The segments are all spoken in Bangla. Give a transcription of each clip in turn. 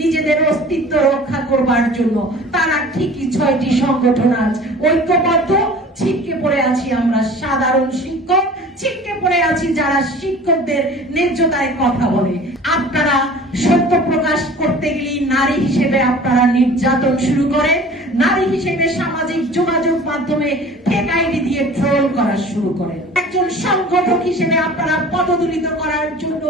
নিজেদের অস্তিত্ব রক্ষা করবার জন্য তারা ঠিকই 6টি সংগঠন আজ ঐক্যবদ্ধ। ছিটকে পড়ে আছি আমরা সাধারণ শিক্ষক, ছিটকে পড়ে আছি যারা শিক্ষকদের ন্যায্যতায় কথা বলে। আপনারা সত্য প্রকাশ করতে গেলে নারী হিসেবে আপনারা নির্যাতন শুরু করেন, নারী হিসেবে সামাজিক যোগাযোগ মাধ্যমে ফেক আইডি দিয়ে ট্রোল করা শুরু করেন। একজন সংগঠক হিসেবে আপনারা পদদলিত করার জন্য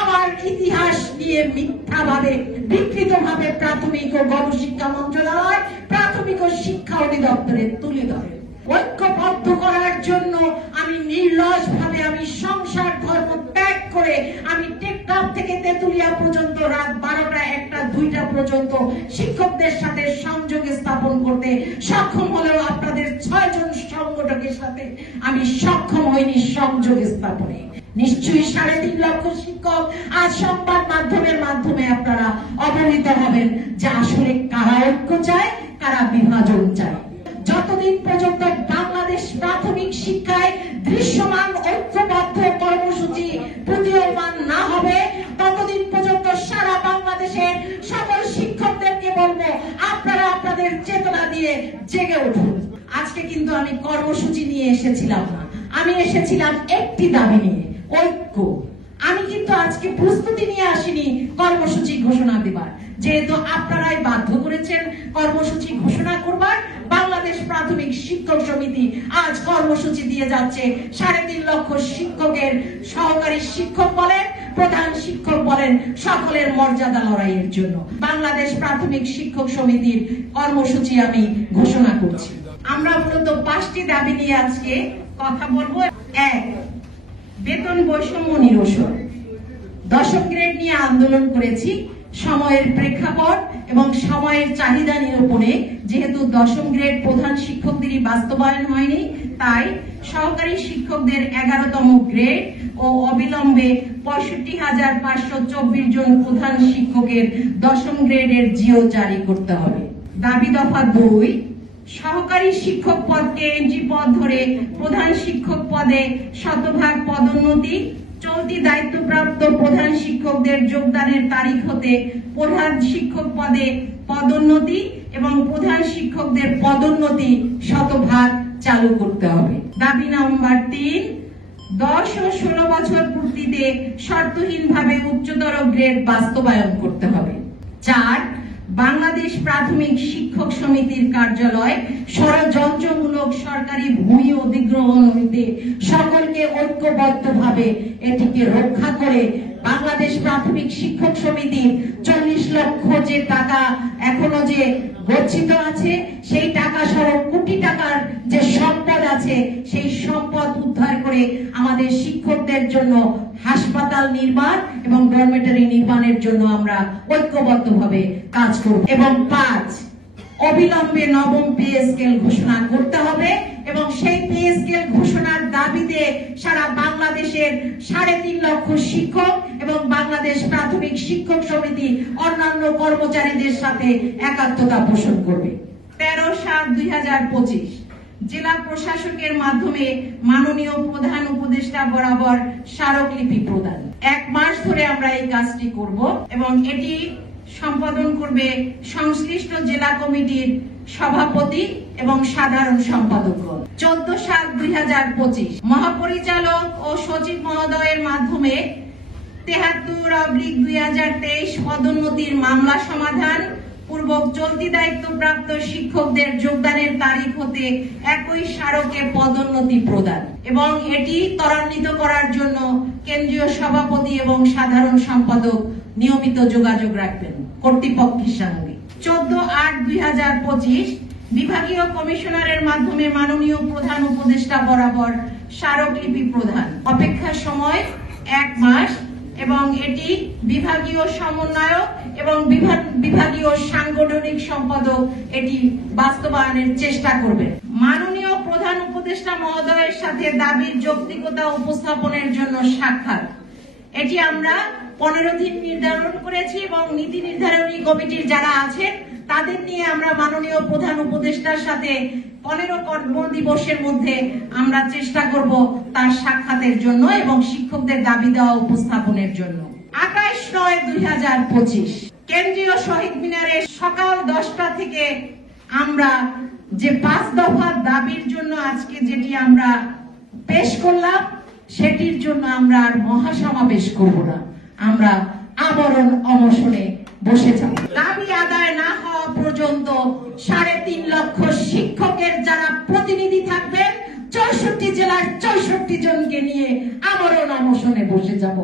আমার ইতিহাস নিয়ে মিথ্যাভাবে বিকৃতভাবে প্রাথমিক ও গণশিক্ষা মন্ত্রণালয়, প্রাথমিক ও শিক্ষা অধিদপ্তরে তুলে ধরেন। ঐক্যবদ্ধ করার জন্য আমি নির্লজ্জভাবে আমি সংসার ধর্ম ত্যাগ করে আমি টেকনাফ থেকে তেতুলিয়া পর্যন্ত রাত 12টা 1টা 2টা পর্যন্ত শিক্ষকদের সাথে সংযোগ স্থাপন করতে সক্ষম হলেও আপনাদের 6 জন সংগঠকের সাথে আমি সক্ষম হইনি সংযোগ স্থাপনে। নিশ্চয়ই 3.5 লক্ষ শিক্ষক আজ সংবাদ মাধ্যমের মাধ্যমে আপনারা অবহিত হবেন যে আসলে কারা ঐক্য চায়, কারা বিভাজন চায়। যতদিন পর্যন্ত বাংলাদেশ প্রাথমিক শিক্ষায় দৃশ্যমান ঐক্যবদ্ধ কর্মসূচি প্রতীয়মান না হবে, ততদিন পর্যন্ত সারা বাংলাদেশের সকল শিক্ষকদেরকে বলবো আপনারা আপনাদের চেতনা দিয়ে জেগে উঠুন। আজকে কিন্তু আমি কর্মসূচি নিয়ে এসেছিলাম না, আমি এসেছিলাম একটি দাবি নিয়ে, ঐক্য। আমি কিন্তু আজকে প্রস্তুতি নিয়ে আসিনি কর্মসূচি ঘোষণা দেবার, যেহেতু আপনারাই বাধ্য করেছেন কর্মসূচি ঘোষণা করবার। বাংলাদেশ প্রাথমিক শিক্ষক সমিতি আজ কর্মসূচি দিয়ে যাচ্ছে 3.5 লক্ষ শিক্ষকের, সহকারী শিক্ষক বলেন, প্রধান শিক্ষক বলেন, সকলের মর্যাদা লড়াইয়ের জন্য বাংলাদেশ প্রাথমিক শিক্ষক সমিতির কর্মসূচি আমি ঘোষণা করছি। আমরা মূলত 5টি দাবি নিয়ে আজকে কথা বলবো। 1, বেতন বৈষম্য নিরসন। 10ম গ্রেড নিয়ে আন্দোলন করেছি সময়ের প্রেক্ষাপট এবং সময়ের চাহিদা নিরূপণে। যেহেতু 10ম গ্রেড প্রধান শিক্ষকদেরই বাস্তবায়ন হয়নি, তাই সহকারী শিক্ষকদের 11তম গ্রেড ও অবিলম্বে 65,524 জন প্রধান শিক্ষকের 10ম গ্রেডের জিও জারি করতে হবে। দাবি দফা 2, সহকারী শিক্ষক পদকে এন্ট্রি পদ ধরে প্রধান শিক্ষক পদে 100% পদোন্নতি। চলতি দায়িত্বপ্রাপ্ত প্রধান শিক্ষকদের যোগদানের তারিখ হতে প্রধান শিক্ষক পদে পদোন্নতি এবং প্রধান শিক্ষকদের পদোন্নতি 100% চালু করতে হবে। দাবি নাম্বার 3, 10 ও 16 বছর পূর্তিতে শর্তহীনভাবে উচ্চতর গ্রেড বাস্তবায়ন করতে হবে। 4, বাংলাদেশ প্রাথমিক শিক্ষক সমিতির কার্যালয় ষড়যন্ত্রমূলক সরকারি ভূমি অধিগ্রহণ হইতে সকলকে ঐক্যবদ্ধভাবে এটিকে রক্ষা করে বাংলাদেশ প্রাথমিক শিক্ষক সমিতির 40 লক্ষ যে টাকা এখনো যে গচ্ছিত আছে, সেই টাকা সহ কোটি টাকার যে সম্পদ আছে, সেই সম্পদ উদ্ধার করে আমাদের শিক্ষকদের জন্য হাসপাতাল নির্মাণ এবং ডরমেটরি নির্মাণের জন্য আমরা ঐক্যবদ্ধভাবে কাজ করব। এবং 5, অবিলম্বে 9ম পে স্কেল ঘোষণা করতে হবে এবং সেই পে স্কেল ঘোষণার দাবিতে সারা বাংলাদেশের 3.5 লক্ষ শিক্ষক এবং বাংলাদেশ প্রাথমিক শিক্ষক সমিতি অন্যান্য কর্মচারীদের সাথে একাত্মতা পোষণ করবে। 13/7/2025 জেলা প্রশাসকের মাধ্যমে মাননীয় প্রধান উপদেষ্টা বরাবর স্মারকলিপি প্রদান। 1 মাস ধরে আমরা এই কাজটি করব এবং এটি সম্পাদন করবে সংশ্লিষ্ট জেলা কমিটির সভাপতি এবং সাধারণ সম্পাদকগণ। 14/7/2025 মহাপরিচালক ও সচিব মহোদয়ের মাধ্যমে 73/2023 পদোন্নতির মামলা সমাধান পূর্বক চলতি দায়িত্বপ্রাপ্ত শিক্ষকদের যোগদানের তারিখ হতে একই স্মারকে পদোন্নতি প্রদান এবং এটি ত্বরান্বিত করার জন্য কেন্দ্রীয় সভাপতি এবং সাধারণ সম্পাদক নিয়মিত যোগাযোগ রাখবেন কর্তৃপক্ষের সঙ্গে। 14/8/2025 বিভাগীয় কমিশনারের মাধ্যমে মাননীয় প্রধান উপদেষ্টা বরাবর স্মারকলিপি প্রদান। অপেক্ষার সময় 1 মাস এবং এটি বিভাগীয় সমন্বয়ক এবং বিভাগীয় সাংগঠনিক সম্পাদক এটি বাস্তবায়নের চেষ্টা করবে। মাননীয় প্রধান উপদেষ্টা মহোদয়ের সাথে দাবির যৌক্তিকতা উপস্থাপনের জন্য সাক্ষাৎ। এটি আমরা 15 দিন নির্ধারণ করেছি এবং নীতি নির্ধারণী কমিটির যারা আছেন তাদের নিয়ে আমরা মাননীয় প্রধান উপদেষ্টার সাথে 15 কর্মদিবসের মধ্যে আমরা চেষ্টা করব তার সাক্ষাতের জন্য এবং শিক্ষকদের দাবি দেওয়া উপস্থাপনের জন্য। 28/9/2025 কেন্দ্রীয় শহীদ মিনারে সকাল 10টা থেকে আমরা যে 5 দফার দাবির জন্য আজকে যেটি আমরা পেশ করলাম, সেটির জন্য আমরা আর মহাসমাবেশ করব না, আমরা আমরণ অনশনে বসে যাব। দাবি আদায় না হওয়া পর্যন্ত 3.5 লক্ষ শিক্ষকের যারা প্রতিনিধি থাকবেন 64 জেলার 64 জনকে নিয়ে আমরণ অনশনে বসে যাব।